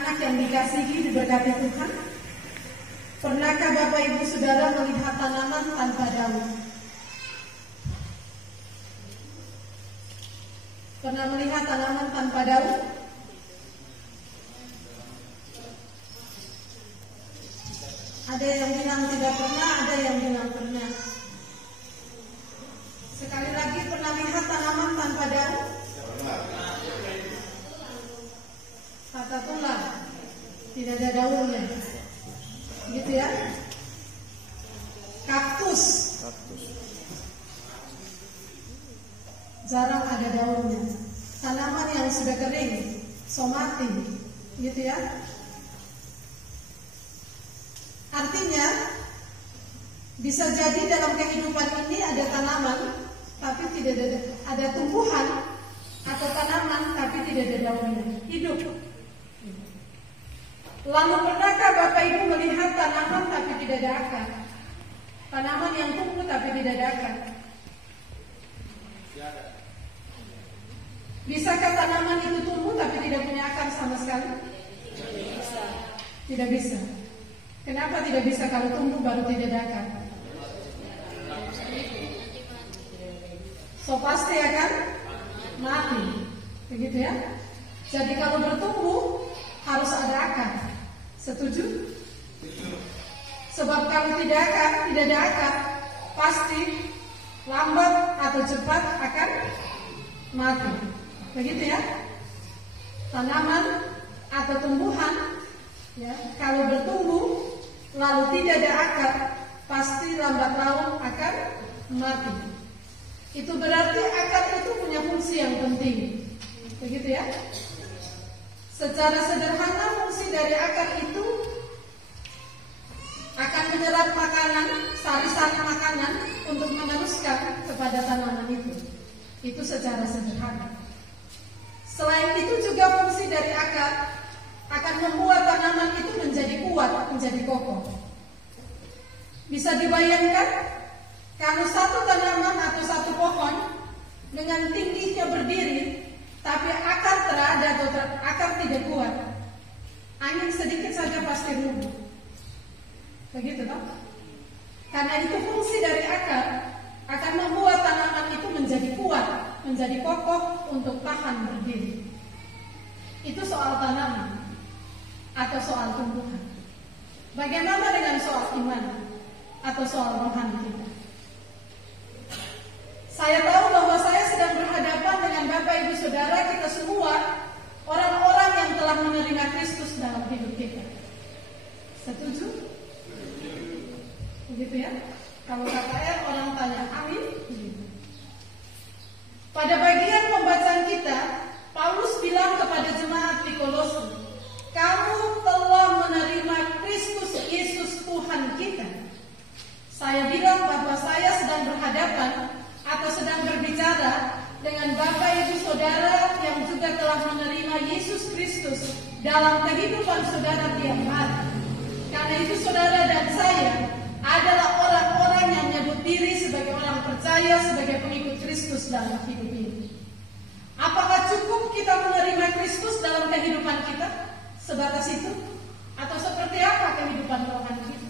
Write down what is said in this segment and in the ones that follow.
anak-anak yang dikasihi diberkati Tuhan, pernahkah Bapak Ibu Saudara melihat tanaman tanpa daun? Pernah melihat tanaman tanpa daun? Ada yang bilang tidak pernah, ada yang bilang pernah. Sekali lagi, pernah lihat tanaman tanpa daun? Kata tulang, tidak ada daunnya, gitu ya. Kaktus, jarang ada daunnya. Tanaman yang sudah kering, somati, gitu ya. Artinya, bisa jadi dalam kehidupan ini ada tanaman, tapi tidak ada tumbuhan, atau tanaman, tapi tidak ada daunnya. Hidup. Lalu pernahkah Bapak Ibu melihat tanaman tapi tidak ada akar? Tanaman yang tumbuh tapi tidak ada akar. Bisakah tanaman itu tumbuh tapi tidak punya akar sama sekali? Tidak bisa. Kenapa tidak bisa? Kalau tumbuh baru tidak ada akar. So pasti akan mati. Begitu ya. Jadi kalau bertumbuh harus ada akar. Setuju? Sebab kalau tidak ada akar, pasti lambat atau cepat akan mati. Begitu ya. Tanaman atau tumbuhan, ya, kalau bertumbuh lalu tidak ada akar, pasti lambat laun akan mati. Itu berarti akar itu punya fungsi yang penting. Begitu ya. Secara sederhana, fungsi dari akar itu akan menyerap makanan, sari-sari makanan untuk meneruskan kepada tanaman itu. Itu secara sederhana. Selain itu juga fungsi dari akar akan membuat tanaman itu menjadi kuat, menjadi kokoh. Bisa dibayangkan kalau satu tanaman atau satu pohon dengan tingginya berdiri, tapi akar terada atau akar tidak kuat, angin sedikit saja pasti rubuh. Begitu toh? Karena itu fungsi dari akar akan membuat tanaman itu menjadi kuat, menjadi kokoh untuk tahan berdiri. Itu soal tanaman atau soal tumbuhan. Bagaimana dengan soal iman atau soal rohani kita? Saya tahu bahwa saya sedang berhadapan dengan Bapak Ibu Saudara kita semua, orang-orang yang telah menerima Kristus dalam hidup kita. Setuju? Begitu ya? Kalau KKR orang tanya amin. Pada bagian pembacaan kita, Paulus bilang kepada jemaat di Kolose, kamu telah menerima Kristus Yesus Tuhan kita. Saya bilang bahwa saya sedang berhadapan atau sedang berbicara dengan Bapak Ibu Saudara yang juga telah menerima Yesus Kristus dalam kehidupan saudara tiap hari. Karena itu saudara dan saya adalah orang-orang yang menyebut diri sebagai orang percaya, sebagai pengikut Kristus dalam hidup ini. Apakah cukup kita menerima Kristus dalam kehidupan kita? Sebatas itu? Atau seperti apa kehidupan rohani kita?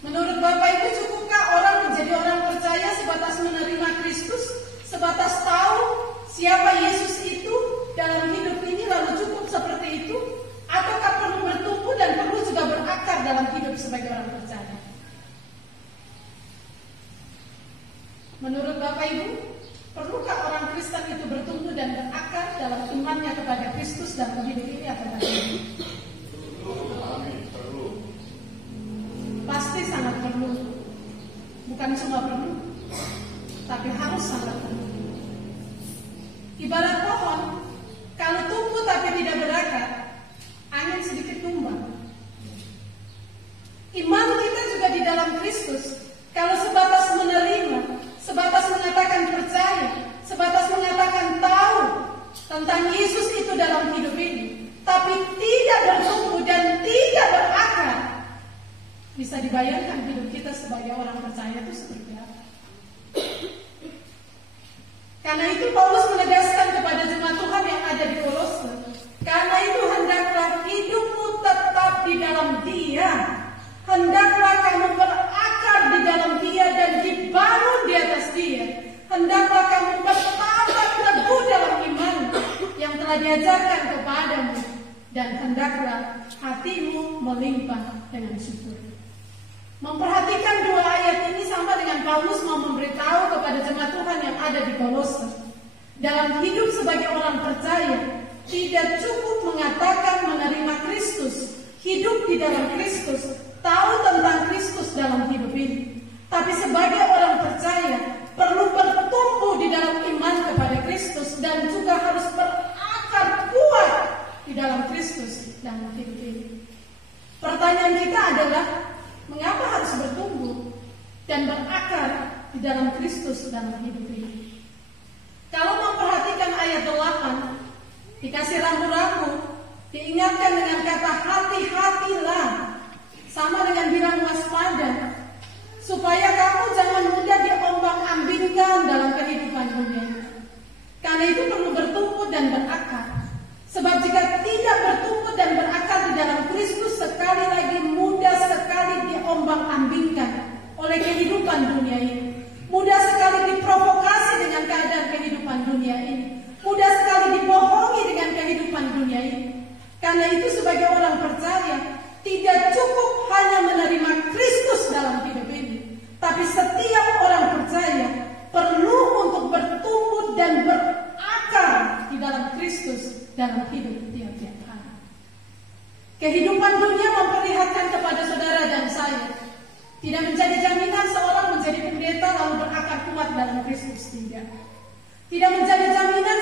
Menurut Bapak Ibu, cukupkah orang menjadi orang percaya sebatas menerima Kristus, sebatas tahu siapa Yesus itu dalam hidup ini lalu cukup seperti itu? Ataukah perlu bertumbuh dan perlu juga berakar dalam hidup sebagai orang percaya? Menurut Bapak Ibu, perlukah orang Kristen itu bertumbuh dan berakar dalam imannya kepada Kristus dalam hidup ini atau tidak? Pasti sangat perlu. Bukan cuma perlu, tapi harus sangat perlu. Ibarat pohon, kalau tumbuh tapi tidak berakar, angin sedikit tumbang. Iman kita juga di dalam Kristus, kalau sebatas menerima, sebatas mengatakan percaya, sebatas mengatakan tahu tentang Yesus itu dalam hidup ini, tapi tidak bertumbuh dan tidak berakar, bisa dibayangkan hidup kita sebagai orang percaya itu seperti apa? Karena itu Paulus menegaskan kepada jemaat Tuhan yang ada di Kolose, karena itu telah diajarkan kepadamu, dan hendaklah hatimu melimpah dengan syukur. Memperhatikan dua ayat ini sama dengan Paulus mau memberitahu kepada jemaat Tuhan yang ada di Kolose. Dalam hidup sebagai orang percaya, tidak cukup mengatakan menerima Kristus, hidup di dalam Kristus, tahu tentang Kristus dalam hidup ini. Tapi sebagai orang percaya, perlu bertumbuh di dalam iman kepada Kristus dan juga harus berakar kuat di dalam Kristus dalam hidup ini. Pertanyaan kita adalah, mengapa harus bertumbuh dan berakar di dalam Kristus dalam hidup ini? Kalau memperhatikan ayat 8, dikasih rambu-rambu, diingatkan dengan kata hati-hatilah, sama dengan bilang waspada, supaya kamu jangan mudah diombang-ambingkan dalam kehidupan dunia. Karena itu perlu bertumbuh dan berakar. Sebab jika tidak bertumbuh dan berakar di dalam Kristus, sekali lagi mudah sekali diombang-ambingkan oleh kehidupan dunia ini. Mudah sekali diprovokasi dengan keadaan kehidupan dunia ini. Mudah sekali dibohongi dengan kehidupan dunia ini. Karena itu sebagai orang percaya, tidak cukup hanya menerima Kristus dalam hidup ini, tapi setiap orang percaya perlu untuk bertumbuh dan berakar di dalam Kristus dalam hidup tiap-tiap hari. Kehidupan dunia memperlihatkan kepada saudara dan saya, tidak menjadi jaminan seorang menjadi pendeta lalu berakar kuat dalam Kristus, tidak. Tidak menjadi jaminan